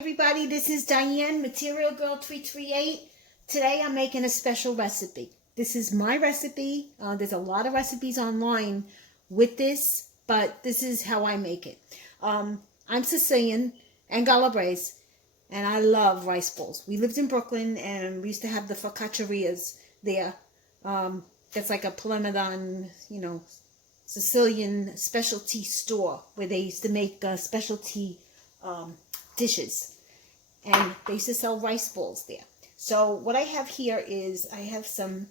Everybody, this is Diane, Material Girl 338. Today I'm making a special recipe. This is my recipe. There's a lot of recipes online with this, but this is how I make it. I'm Sicilian and Calabrese, and I love rice bowls. We lived in Brooklyn, and we used to have the focacciarias there. That's like a Palermo, Sicilian specialty store where they used to make specialty dishes, and they used to sell rice bowls there. So what I have here is I have some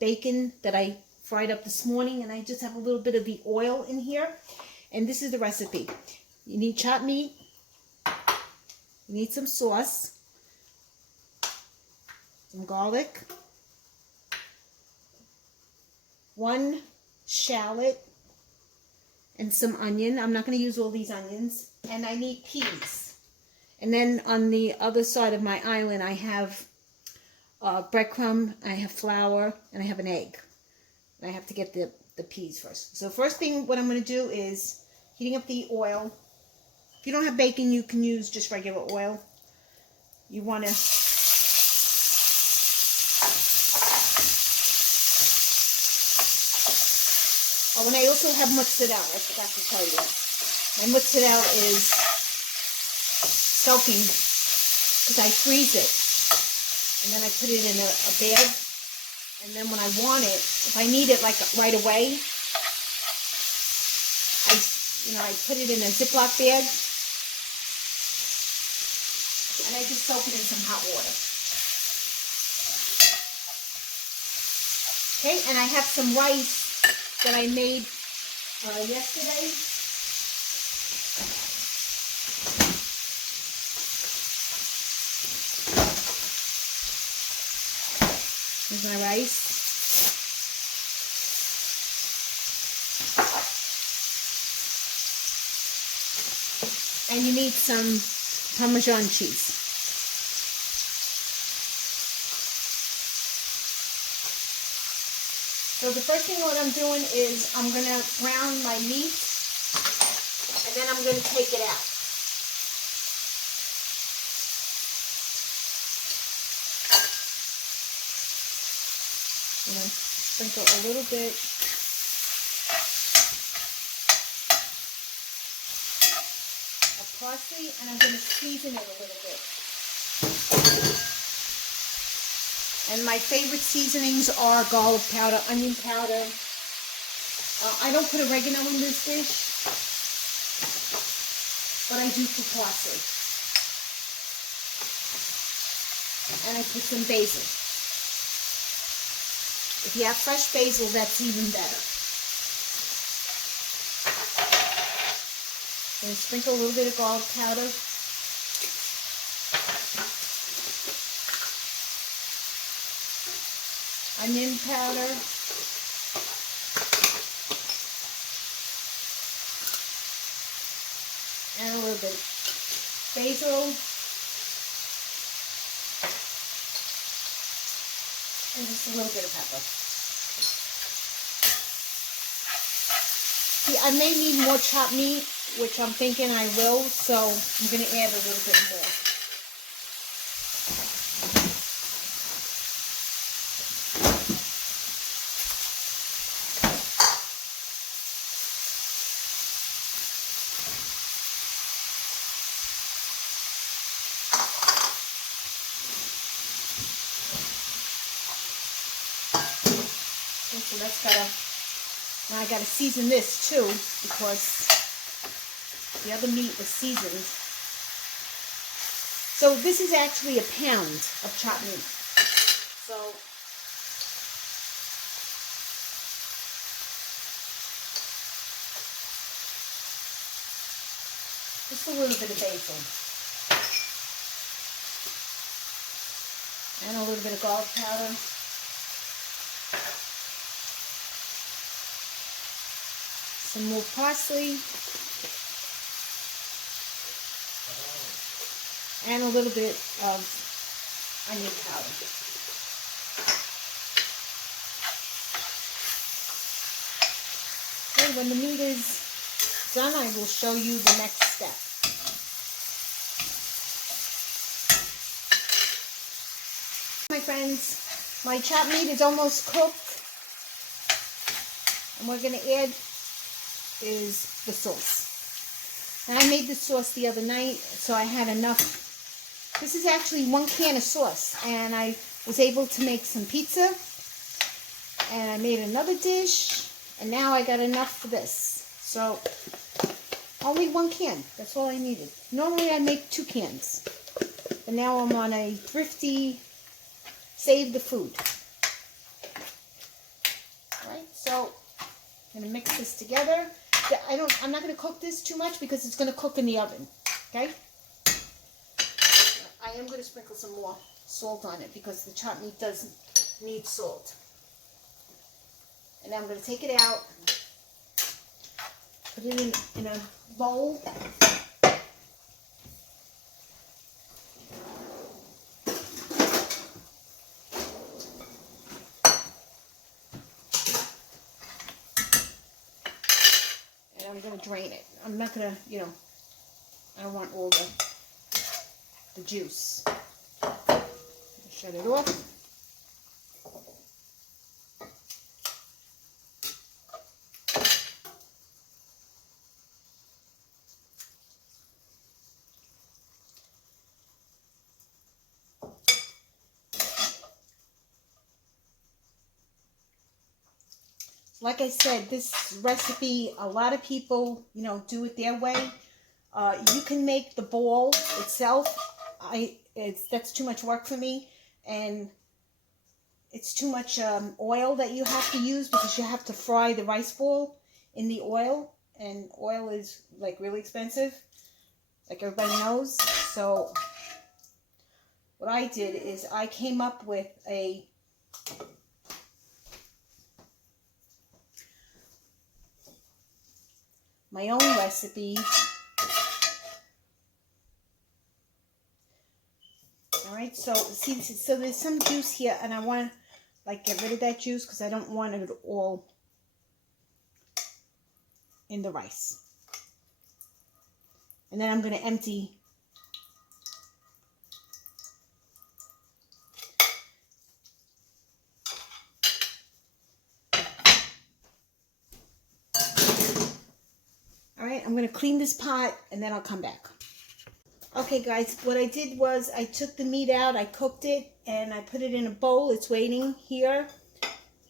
bacon that I fried up this morning, and I just have a little bit of the oil in here, and this is the recipe. You need chopped meat, you need some sauce, some garlic, 1 shallot, and some onion. I'm not going to use all these onions, and I need peas. And then on the other side of my island, I have breadcrumb, I have flour, and I have an egg. And I have to get the peas first. So first thing, what I'm going to do is heating up the oil. If you don't have bacon, you can use just regular oil. You want to and I also have mozzarella. I forgot to tell you. My mozzarella is soaking because I freeze it, and then I put it in a bag, and then when I want it, if I need it like right away, I put it in a Ziploc bag, and I just soak it in some hot water. Okay, and I have some rice that I made yesterday. Here's my rice. And you need some Parmesan cheese. So the first thing what I'm doing is I'm going to brown my meat, and then I'm going to take it out. I'm going to sprinkle a little bit of parsley, and I'm going to season it a little bit. And my favorite seasonings are garlic powder, onion powder. I don't put oregano in this dish, but I do put parsley. And I put some basil. If you have fresh basil, that's even better. I'm going to sprinkle a little bit of garlic powder. Onion powder. And a little bit basil. And just a little bit of pepper. See, I may need more chopped meat, which I'm thinking I will, so I'm going to add a little bit more. So now I gotta season this too, because the other meat was seasoned. So this is actually a pound of chopped meat. So just a little bit of basil. And a little bit of garlic powder. Some more parsley, and a little bit of onion powder. Okay, when the meat is done, I will show you the next step. my friends. My chopped meat is almost cooked. And what we're going to add is the sauce. And I made this sauce the other night, so I had enough. This is actually 1 can of sauce, and I was able to make some pizza, and I made another dish, and now I got enough for this. So, only 1 can. That's all I needed. Normally I make 2 cans, but now I'm on a thrifty, save the food. Alright, so I'm going to mix this together. I'm not going to cook this too much because it's going to cook in the oven, okay? I am going to sprinkle some more salt on it because the chopped meat does need salt. And now I'm going to take it out, put it in a bowl. And I'm going to drain it. I'm not going to, I don't want all the juice. Shut it off. Like I said, this recipe, a lot of people, do it their way. You can make the ball itself. That's too much work for me, and it's too much oil that you have to use because you have to fry the rice ball in the oil, and oil is like really expensive, like everybody knows. So what I did is I came up with my own recipe. Alright, so see, so there's some juice here, and I want to get rid of that juice because I don't want it all in the rice. And then I'm going to empty Alright, I'm going to clean this pot and then I'll come back. Okay guys, what I did was I took the meat out, I cooked it, and I put it in a bowl. It's waiting here,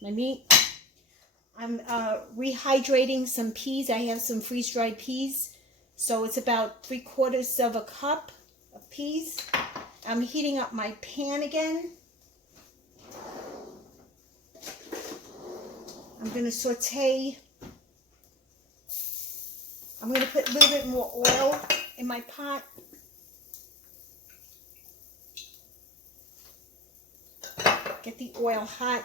my meat. I'm rehydrating some peas. I have some freeze-dried peas. So it's about 3/4 of a cup of peas. I'm heating up my pan again. I'm going to saute. I'm going to put a little bit more oil in my pot. Get the oil hot.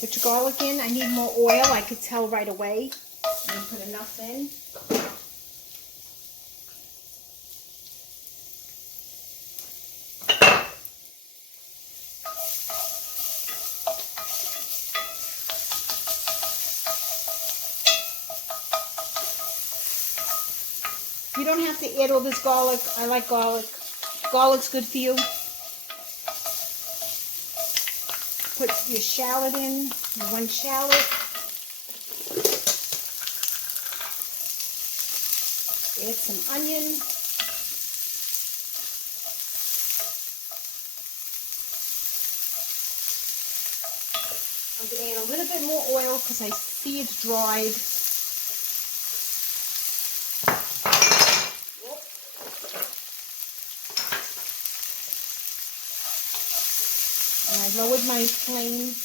Put your garlic in. I need more oil. I could tell right away. I'm going to put enough in. You don't have to add all this garlic. I like garlic. Garlic's good for you. Put your shallot in, 1 shallot. Add some onion. I'm going to add a little bit more oil because I see it's dried. And I lowered my flame.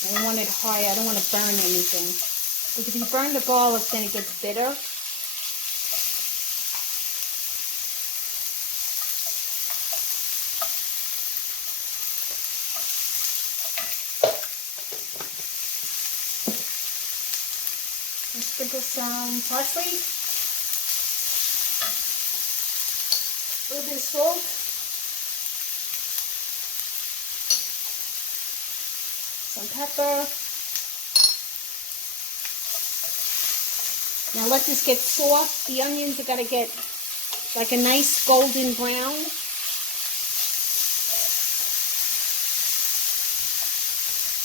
I don't want it high. I don't want to burn anything. Because if you burn the garlic, then it gets bitter. And sprinkle some parsley. A little bit of salt. Some pepper. Now let this get soft. The onions are going to get like a nice golden brown.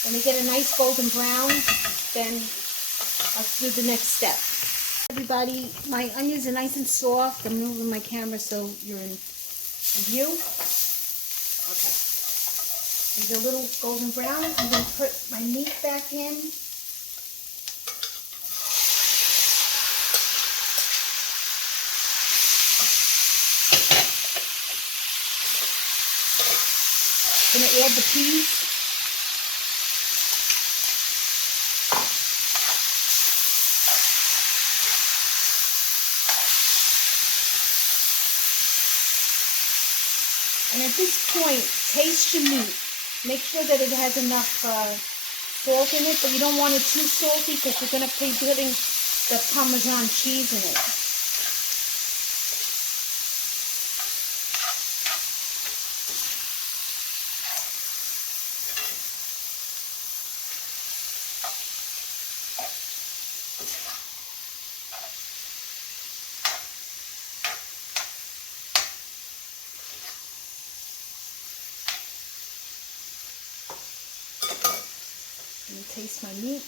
When they get a nice golden brown, then I'll do the next step. Everybody, my onions are nice and soft. I'm moving my camera so you're in view. Okay. These are a little golden brown. I'm going to put my meat back in. I'm going to add the peas. And at this point, taste your meat. Make sure that it has enough salt in it, but you don't want it too salty because you're going to be putting the Parmesan cheese in it. Let me taste my meat.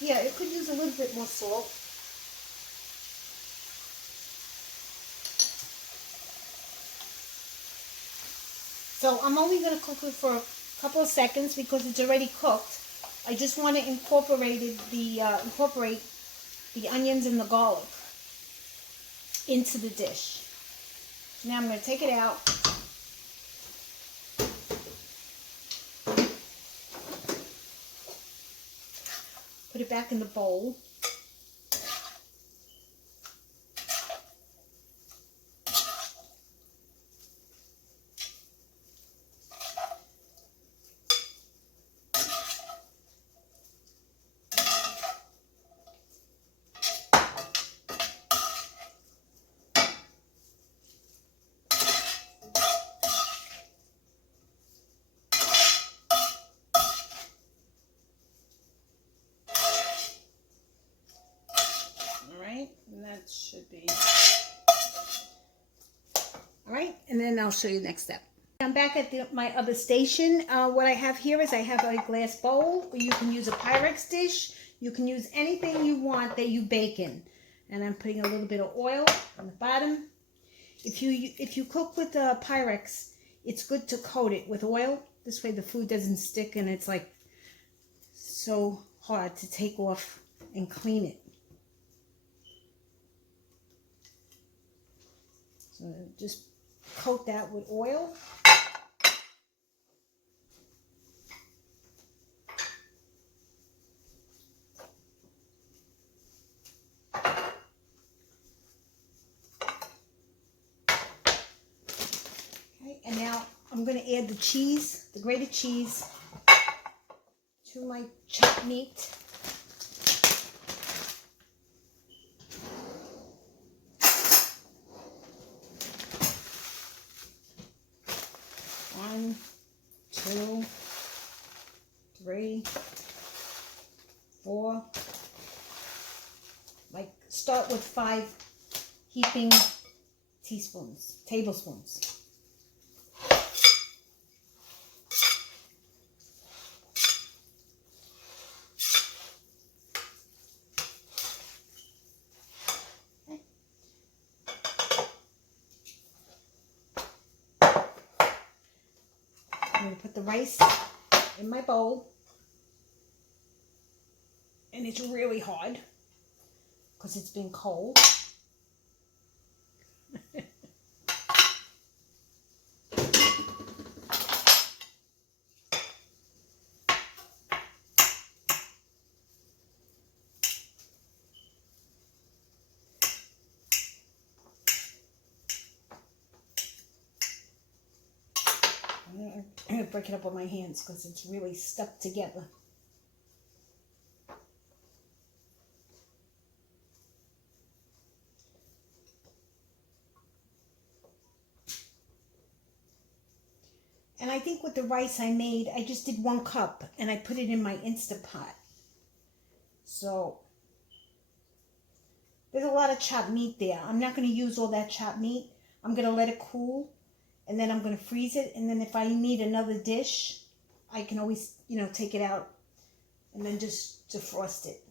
Yeah, it could use a little bit more salt. So I'm only going to cook it for a couple of seconds because it's already cooked. I just want to incorporate the onions and the garlic into the dish. Now I'm going to take it out. Put it back in the bowl. And that should be all right. And then I'll show you the next step. I'm back at my other station. What I have here is I have a glass bowl, or you can use a Pyrex dish. You can use anything you want that you bake in. And I'm putting a little bit of oil on the bottom. If you cook with a Pyrex, it's good to coat it with oil. This way the food doesn't stick and it's like so hard to take off and clean it. So just coat that with oil. Okay, and now I'm going to add the cheese, the grated cheese, to my chopped meat. One, two, three, four. Like start with 5 heaping tablespoons. I'm going to put the rice in my bowl, and it's really hard because it's been cold. I'm going to break it up with my hands because it's really stuck together. And I think with the rice I made, I just did 1 cup and I put it in my Instapot. So there's a lot of chopped meat there. I'm not going to use all that chopped meat. I'm going to let it cool and then I'm going to freeze it. And then if I need another dish, I can always, take it out and then just defrost it.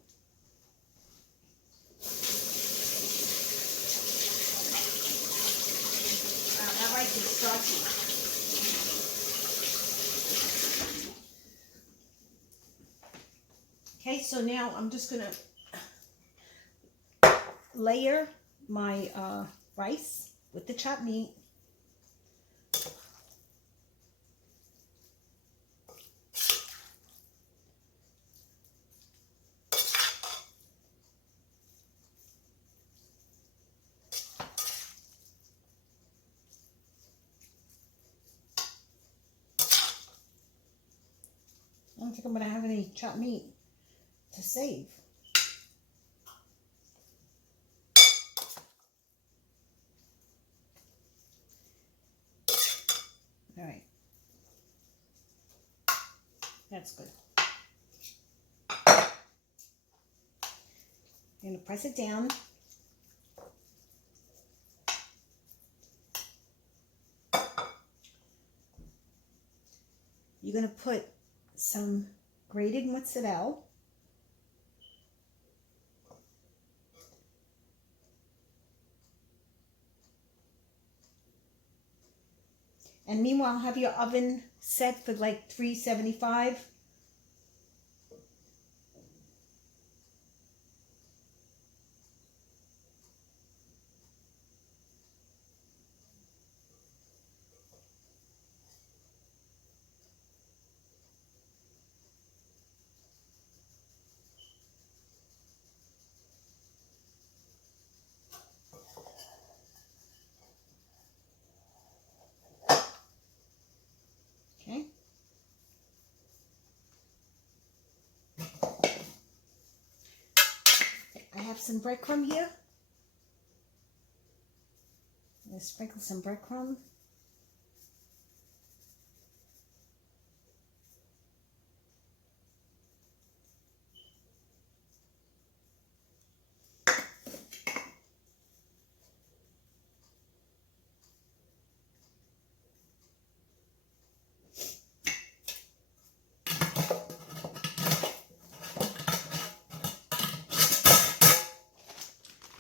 Wow, that rice is starchy. Okay, so now I'm just going to layer my rice with the chopped meat. I don't think I'm going to have any chopped meat to save. All right. That's good. I'm going to press it down. You're going to put some grated mozzarella. And meanwhile, have your oven set for like 375. Okay. I have some breadcrumb here. I'm going to sprinkle some breadcrumb.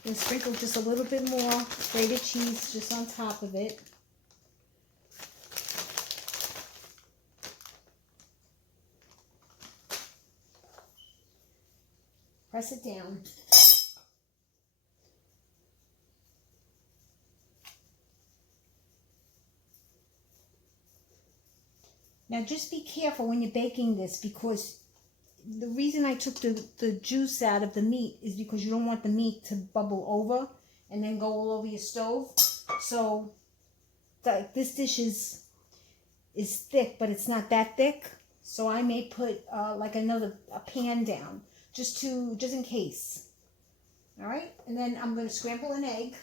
And sprinkle just a little bit more grated cheese just on top of it. Press it down. Now just be careful when you're baking this, because the reason I took the juice out of the meat is because you don't want the meat to bubble over and then go all over your stove. So this dish is thick, but it's not that thick. So I may put like a pan down just in case. All right, and then I'm going to scramble an egg.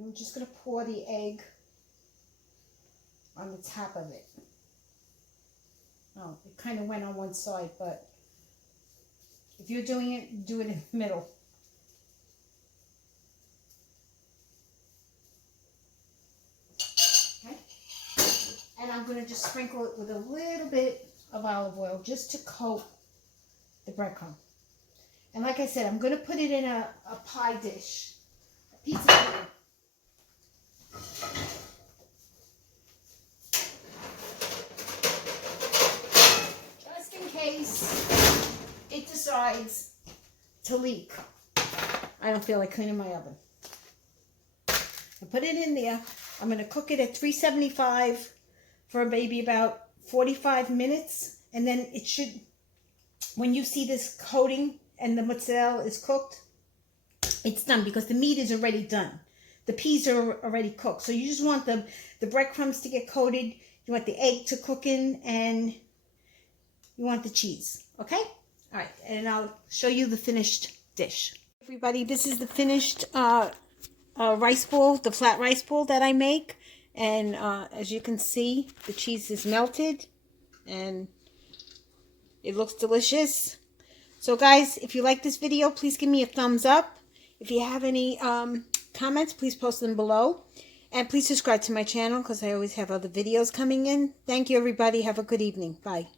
I'm just going to pour the egg on the top of it. Oh, it kind of went on one side, but if you're doing it, do it in the middle. Okay? And I'm going to just sprinkle it with a little bit of olive oil just to coat the breadcrumb. And like I said, I'm going to put it in a pie dish, a pizza pan. Just in case it decides to leak. I don't feel like cleaning my oven. I put it in there, I'm going to cook it at 375 for maybe about 45 minutes. And then it should, when you see this coating and the mozzarella is cooked, it's done because the meat is already done. The peas are already cooked. So you just want the breadcrumbs to get coated. You want the egg to cook in, and you want the cheese. Okay? All right. And I'll show you the finished dish. Everybody, this is the finished rice bowl, the flat rice bowl that I make. And as you can see, the cheese is melted and it looks delicious. So guys, if you like this video, please give me a thumbs up. If you have any comments, please post them below. And please subscribe to my channel because I always have other videos coming in. Thank you, everybody. Have a good evening. Bye.